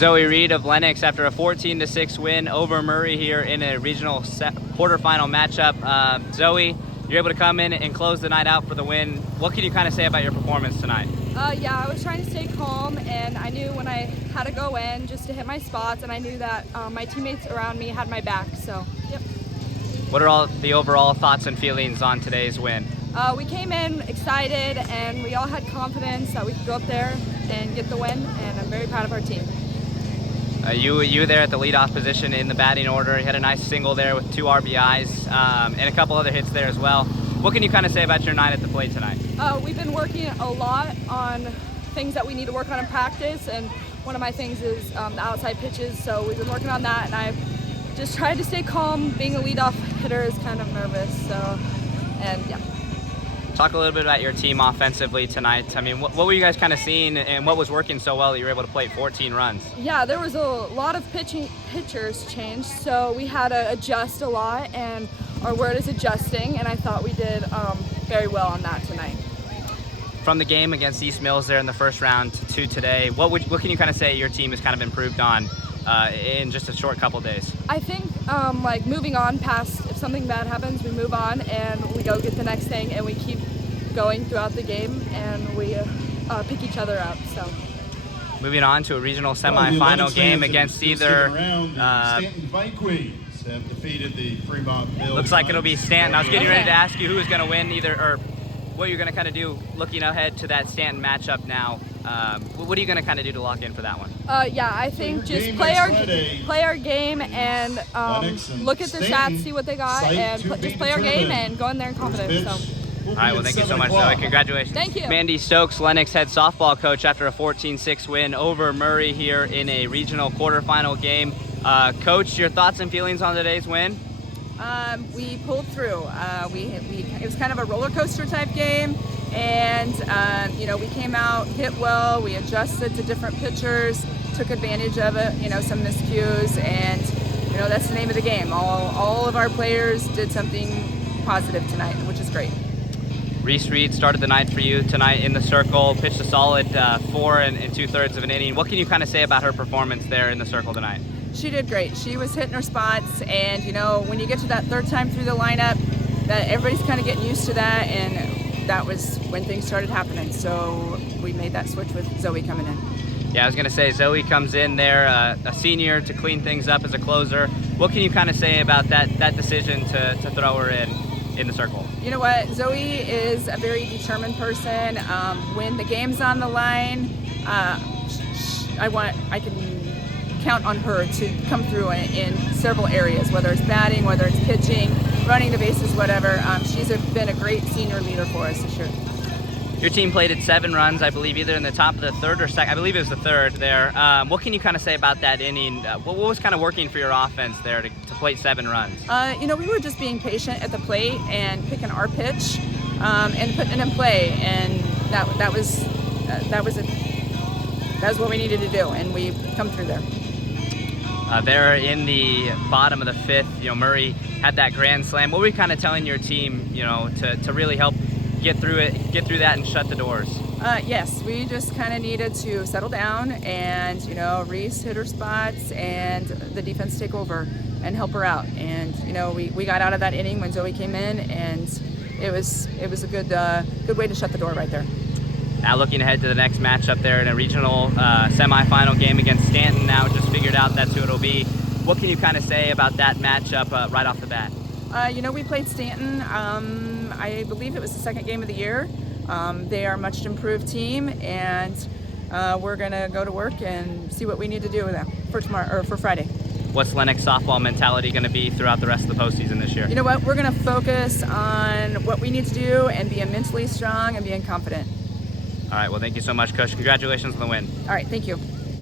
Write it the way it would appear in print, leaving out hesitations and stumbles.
Zoe Reed of Lenox after a 14-6 win over Murray here in a regional quarterfinal matchup. Zoe, you're able to come in and close the night out for the win. What can you kind of say about your performance tonight? Yeah, I was trying to stay calm, and I knew when I had to go in just to hit my spots, and I knew that my teammates around me had my back, so, yep. What are all the overall thoughts and feelings on today's win? We came in excited, and we all had confidence that we could go up there and get the win, and I'm very proud of our team. You there at the leadoff position in the batting order. You had a nice single there with 2 RBIs and a couple other hits there as well. What can you kind of say about your night at the plate tonight? We've been working a lot on things that we need to work on in practice, and one of my things is the outside pitches, so we've been working on that, and I've just tried to stay calm. Being a leadoff hitter is kind of nervous, so, and yeah. Talk a little bit about your team offensively tonight. I mean, what were you guys kind of seeing, and what was working so well that you were able to plate 14 runs? Yeah, there was a lot of pitchers changed, so we had to adjust a lot, and our word is adjusting, and I thought we did very well on that tonight. From the game against East Mills there in the first round to today, what can you kind of say your team has kind of improved on in just a short couple days? I think like moving on past, if something bad happens, we move on and we go get the next thing, and we keep going throughout the game, and we pick each other up. So moving on to a regional semifinal game against either have defeated the Fremont Mills. Looks like it'll be Stanton. I was getting ready to ask you who is going to win either, or what you're going to kind of do looking ahead to that Stanton matchup now. What are you going to kind of do to lock in for that one? Yeah, I think just play our game and look at the stats, see what they got, and just play our game and go in there in confidence. So. All right, well, thank you so much, Zoe. Congratulations. Thank you. Mandy Stokes, Lenox head softball coach, after a 14-6 win over Murray here in a regional quarterfinal game. Coach, your thoughts and feelings on today's win? We pulled through. It was kind of a roller coaster type game, and we came out, hit well. We adjusted to different pitchers, took advantage of it. Some miscues, and that's the name of the game. All of our players did something positive tonight, which is great. Reese Reed started the night for you tonight in the circle, pitched a solid 4 and 2/3 of an inning. What can you kind of say about her performance there in the circle tonight? She did great. She was hitting her spots, and when you get to that third time through the lineup, that everybody's kind of getting used to that, and that was when things started happening. So we made that switch with Zoe coming in. Yeah, I was going to say, Zoe comes in there, a senior, to clean things up as a closer. What can you kind of say about that decision to throw her in the circle? You know what? Zoe is a very determined person. When the game's on the line, I can count on her to come through in several areas, whether it's batting, whether it's pitching, running the bases, whatever. She's been a great senior leader for us this year. Your team plated 7 runs, I believe, either in the top of the third or second. I believe it was the third there. What can you kind of say about that inning? What was kind of working for your offense there to plate 7 runs? We were just being patient at the plate and picking our pitch and putting it in play, and that was what we needed to do, and we come through there. There in the bottom of the 5th, Murray had that grand slam. What were you kind of telling your team, to really help get through that and shut the doors? Yes, we just kind of needed to settle down, and Reese hit her spots, and the defense take over and help her out. And we got out of that inning when Zoe came in, and it was a good way to shut the door right there. Now looking ahead to the next matchup there in a regional semifinal game against Stanton. Now just figured out that's who it'll be. What can you kind of say about that matchup right off the bat? We played Stanton. I believe it was the 2nd game of the year. They are a much improved team, and we're going to go to work and see what we need to do with them for tomorrow or for Friday. What's Lenox softball mentality going to be throughout the rest of the postseason this year? You know what? We're going to focus on what we need to do and being mentally strong and being confident. All right, well, thank you so much, Coach. Congratulations on the win. All right, thank you.